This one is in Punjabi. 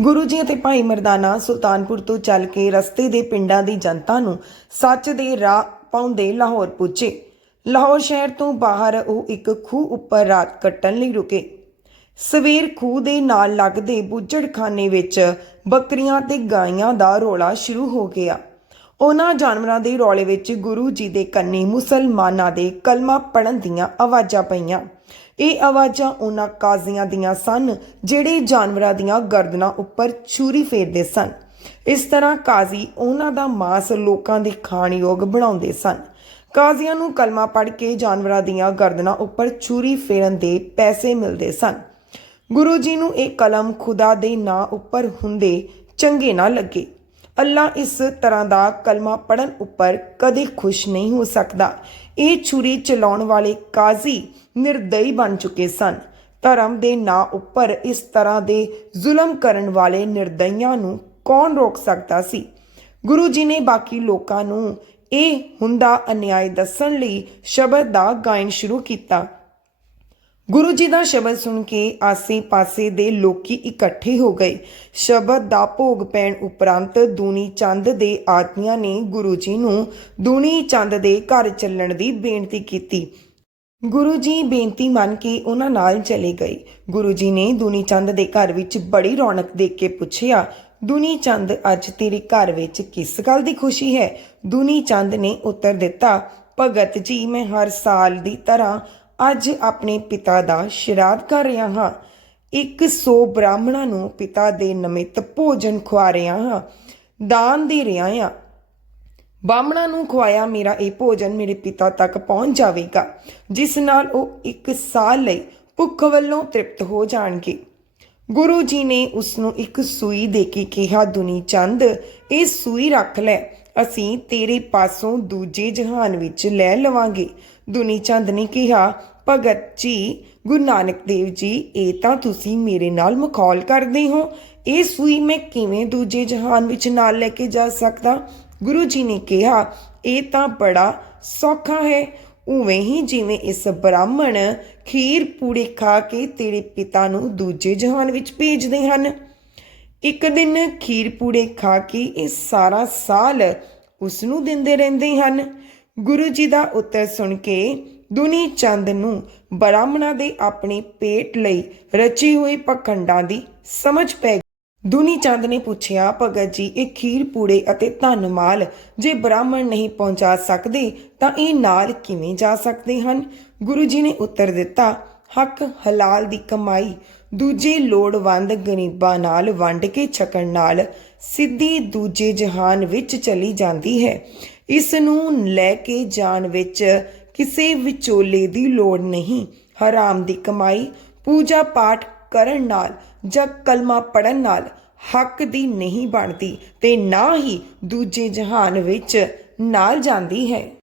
ਗੁਰੂ ਜੀ ਅਤੇ ਭਾਈ ਮਰਦਾਨਾ ਸੁਲਤਾਨਪੁਰ ਤੋਂ ਚੱਲ ਕੇ ਰਸਤੇ ਦੇ ਪਿੰਡਾਂ ਦੀ ਜਨਤਾ ਨੂੰ ਸੱਚ ਦੇ ਰਾਹ ਪਾਉਂਦੇ ਲਾਹੌਰ ਪੁੱਜੇ। ਲਾਹੌਰ ਸ਼ਹਿਰ ਤੋਂ ਬਾਹਰ ਉਹ ਇੱਕ ਖੂਹ ਉੱਪਰ ਰਾਤ ਕੱਟਣ ਲਈ ਰੁਕੇ। ਸਵੇਰ ਖੂਹ ਦੇ ਨਾਲ ਲੱਗਦੇ ਬੁੱਝੜਖਾਨੇ ਵਿੱਚ ਬੱਕਰੀਆਂ ਤੇ ਗਾਈਆਂ ਦਾ ਰੋਲਾ ਸ਼ੁਰੂ ਹੋ ਗਿਆ। ਉਹਨਾਂ ਜਾਨਵਰਾਂ ਦੇ ਰੌਲੇ ਵਿੱਚ ਗੁਰੂ ਜੀ ਦੇ ਕੰਨੀ ਮੁਸਲਮਾਨਾਂ ਦੇ ਕਲਮਾ ਪੜਨ ਦੀਆਂ ਆਵਾਜ਼ਾਂ ਪਈਆਂ। ਇਹ ਆਵਾਜ਼ਾਂ ਉਹਨਾਂ ਕਾਜ਼ੀਆਂ ਦੀਆਂ ਸਨ, ਜਿਹੜੇ ਜਾਨਵਰਾਂ ਦੀਆਂ ਗਰਦਨਾਂ ਉੱਪਰ ਛੁਰੀ ਫੇਰਦੇ ਸਨ। ਇਸ ਤਰ੍ਹਾਂ ਕਾਜ਼ੀ ਉਹਨਾਂ ਦਾ ਮਾਸ ਲੋਕਾਂ ਦੇ ਖਾਣ ਯੋਗ ਬਣਾਉਂਦੇ ਸਨ। ਕਾਜ਼ੀਆਂ ਨੂੰ ਕਲਮਾ ਪੜ੍ਹ ਕੇ ਜਾਨਵਰਾਂ ਦੀਆਂ ਗਰਦਨਾਂ ਉੱਪਰ ਛੁਰੀ ਫੇਰਨ ਦੇ ਪੈਸੇ ਮਿਲਦੇ ਸਨ। ਗੁਰੂ ਜੀ ਨੂੰ ਇਹ ਕਲਮ ਖੁਦਾ ਦੇ ਨਾਂ ਉੱਪਰ ਹੁੰਦੇ ਚੰਗੇ ਨਾ ਲੱਗੇ। ਅੱਲਾ ਇਸ ਤਰ੍ਹਾਂ ਦਾ ਕਲਮਾ ਪੜਨ ਉੱਪਰ ਕਦੇ ਖੁਸ਼ ਨਹੀਂ ਹੋ ਸਕਦਾ। ਇਹ ਛੁਰੀ ਚਲਾਉਣ ਵਾਲੇ ਕਾਜ਼ੀ ਨਿਰਦਈ ਬਣ ਚੁੱਕੇ ਸਨ। ਧਰਮ ਦੇ ਨਾਂ ਉੱਪਰ ਇਸ ਤਰ੍ਹਾਂ ਦੇ ਜ਼ੁਲਮ ਕਰਨ ਵਾਲੇ ਨਿਰਦਈਆਂ ਨੂੰ ਕੌਣ ਰੋਕ ਸਕਦਾ ਸੀ? ਗੁਰੂ ਜੀ ਨੇ ਬਾਕੀ ਲੋਕਾਂ ਨੂੰ ਇਹ ਹੁੰਦਾ ਅਨਿਆਏ ਦੱਸਣ ਲਈ ਸ਼ਬਦ ਦਾ ਗਾਇਨ ਸ਼ੁਰੂ ਕੀਤਾ। ਗੁਰੂ ਜੀ ਦਾ ਸ਼ਬਦ ਸੁਣ ਕੇ ਆਸੇ-ਪਾਸੇ ਦੇ ਲੋਕੀ ਇਕੱਠੇ ਹੋ ਗਏ। ਸ਼ਬਦ ਦਾ ਭੋਗ ਪੈਣ ਉਪਰੰਤ ਦੂਣੀ ਚੰਦ ਦੇ ਆਦਮੀਆਂ ਨੇ ਗੁਰੂ ਜੀ ਨੂੰ ਦੂਣੀ ਚੰਦ ਦੇ ਘਰ ਚੱਲਣ ਦੀ ਬੇਨਤੀ ਕੀਤੀ। ਗੁਰੂ ਜੀ ਬੇਨਤੀ ਮੰਨ ਕੇ ਉਹਨਾਂ ਨਾਲ ਚਲੇ ਗਏ। ਗੁਰੂ ਜੀ ਨੇ ਦੂਨੀ ਚੰਦ ਦੇ ਘਰ ਵਿੱਚ ਬੜੀ ਰੌਣਕ ਦੇਖ ਕੇ ਪੁੱਛਿਆ, ਦੂਣੀ ਚੰਦ ਅੱਜ ਤੇਰੇ ਘਰ ਵਿੱਚ ਕਿਸ ਗੱਲ ਦੀ ਖੁਸ਼ੀ ਹੈ? ਦੂਣੀ ਚੰਦ ਨੇ ਉੱਤਰ ਦਿੱਤਾ, ਭਗਤ ਜੀ, ਮੈਂ ਹਰ ਸਾਲ ਦੀ ਤਰ੍ਹਾਂ ਅੱਜ ਆਪਣੇ ਪਿਤਾ ਦਾ ਸ਼ਰਾਧ ਕਰ ਰਿਹਾ ਹਾਂ। 100 ਬ੍ਰਾਹਮਣਾਂ ਨੂੰ ਪਿਤਾ ਦੇ ਨਮਿਤ ਭੋਜਨ ਖਵਾ ਰਿਹਾ ਹਾਂ। ਦਾਨ ਦੇ ਰਿਹਾ ਹਾਂ। ਬਾਹਮਣਾਂ ਨੂੰ ਖਵਾਇਆ ਮੇਰਾ ਇਹ ਭੋਜਨ ਮੇਰੇ ਪਿਤਾ ਤੱਕ ਪਹੁੰਚ ਜਾਵੇਗਾ, ਜਿਸ ਨਾਲ ਉਹ ਇੱਕ ਸਾਲ ਲਈ ਭੁੱਖ ਵੱਲੋਂ ਤ੍ਰਿਪਤ ਹੋ ਜਾਣਗੇ। ਗੁਰੂ ਜੀ ਨੇ ਉਸ ਨੂੰ ਇੱਕ ਸੂਈ ਦੇ ਕੇ ਕਿਹਾ, ਦੁਨੀ ਚੰਦ, ਇਹ ਸੂਈ ਰੱਖ ਲੈ। ਅਸੀਂ ਤੇਰੇ ਪਾਸੋਂ ਦੂਜੇ ਜਹਾਨ ਵਿੱਚ ਲੈ ਲਵਾਂਗੇ। ਦੁਨੀ ਚੰਦ ਨੇ ਕਿਹਾ ਭਗਤ ਜੀ, ਗੁਰੂ ਨਾਨਕ ਦੇਵ ਜੀ, ਇਹ ਤਾਂ ਤੁਸੀਂ ਮੇਰੇ ਨਾਲ ਮਖੌਲ ਕਰਦੇ ਹੋ। ਇਹ ਸੂਈ ਮੈਂ ਕਿਵੇਂ ਦੂਜੇ ਜਹਾਨ ਵਿੱਚ ਨਾਲ ਲੈ ਕੇ ਜਾ ਸਕਦਾ? ਗੁਰੂ ਜੀ ਨੇ ਕਿਹਾ, ਇਹ ਤਾਂ ਬੜਾ ਸੌਖਾ ਹੈ। ਉਵੇਂ ਹੀ ਜਿਵੇਂ ਇਸ ਬ੍ਰਾਹਮਣ ਖੀਰ ਪੂੜੇ ਖਾ ਕੇ ਤੇਰੇ ਪਿਤਾ ਨੂੰ ਦੂਜੇ ਜਹਾਨ ਵਿੱਚ ਭੇਜਦੇ ਹਨ। ਇੱਕ ਦਿਨ ਖੀਰ ਪੂੜੇ ਖਾ ਕੇ ਇਹ ਸਾਰਾ ਸਾਲ ਉਸ ਨੂੰ ਦਿੰਦੇ ਰਹਿੰਦੇ ਹਨ। ਗੁਰੂ ਜੀ ਦਾ ਉੱਤਰ ਸੁਣ ਕੇ ਦੁਨੀ ਚੰਦ ਨੂੰ ਬ੍ਰਾਹਮਣਾਂ ਦੇ ਆਪਣੇ ਪੇਟ ਲਈ ਰਚੀ ਹੋਈ ਪਖੰਡਾਂ ਦੀ ਸਮਝ ਪੈ ਦੁਨੀ ਚੰਦ ਨੇ ਪੁੱਛਿਆ, ਭਗਤ ਜੀ, ਇਹ ਖੀਰ ਪੂੜੇ ਅਤੇ ਧਨ ਮਾਲ ਜੇ ਬ੍ਰਾਹਮਣ ਨਹੀਂ ਪਹੁੰਚਾ ਸਕਦੇ, ਤਾਂ ਇਹ ਨਾਲ ਕਿਵੇਂ ਜਾ ਸਕਦੇ ਹਨ? ਗੁਰੂ ਜੀ ਨੇ ਉੱਤਰ ਦਿੱਤਾ, ਹੱਕ ਹਲਾਲ ਦੀ ਕਮਾਈ ਦੂਜੇ ਲੋੜਵੰਦ ਗਰੀਬਾਂ ਨਾਲ ਵੰਡ ਕੇ ਛਕਣ ਨਾਲ ਸਿੱਧੀ ਦੂਜੇ ਜਹਾਨ ਵਿੱਚ ਚਲੀ ਜਾਂਦੀ ਹੈ। ਇਸ ਨੂੰ ਲੈ ਕੇ ਜਾਣ ਵਿੱਚ ਕਿਸੇ ਵਿਚੋਲੇ ਦੀ ਲੋੜ ਨਹੀਂ। ਹਰਾਮ ਦੀ ਕਮਾਈ, ਪੂਜਾ ਪਾਠ ਕਰਨ ਨਾਲ ਜਾਂ ਕਲਮਾ ਪੜਨ ਨਾਲ ਹੱਕ ਦੀ ਨਹੀਂ ਬਣਦੀ ਤੇ ਨਾ ਹੀ ਦੂਜੇ ਜਹਾਨ ਵਿੱਚ ਨਾਲ ਜਾਂਦੀ ਹੈ।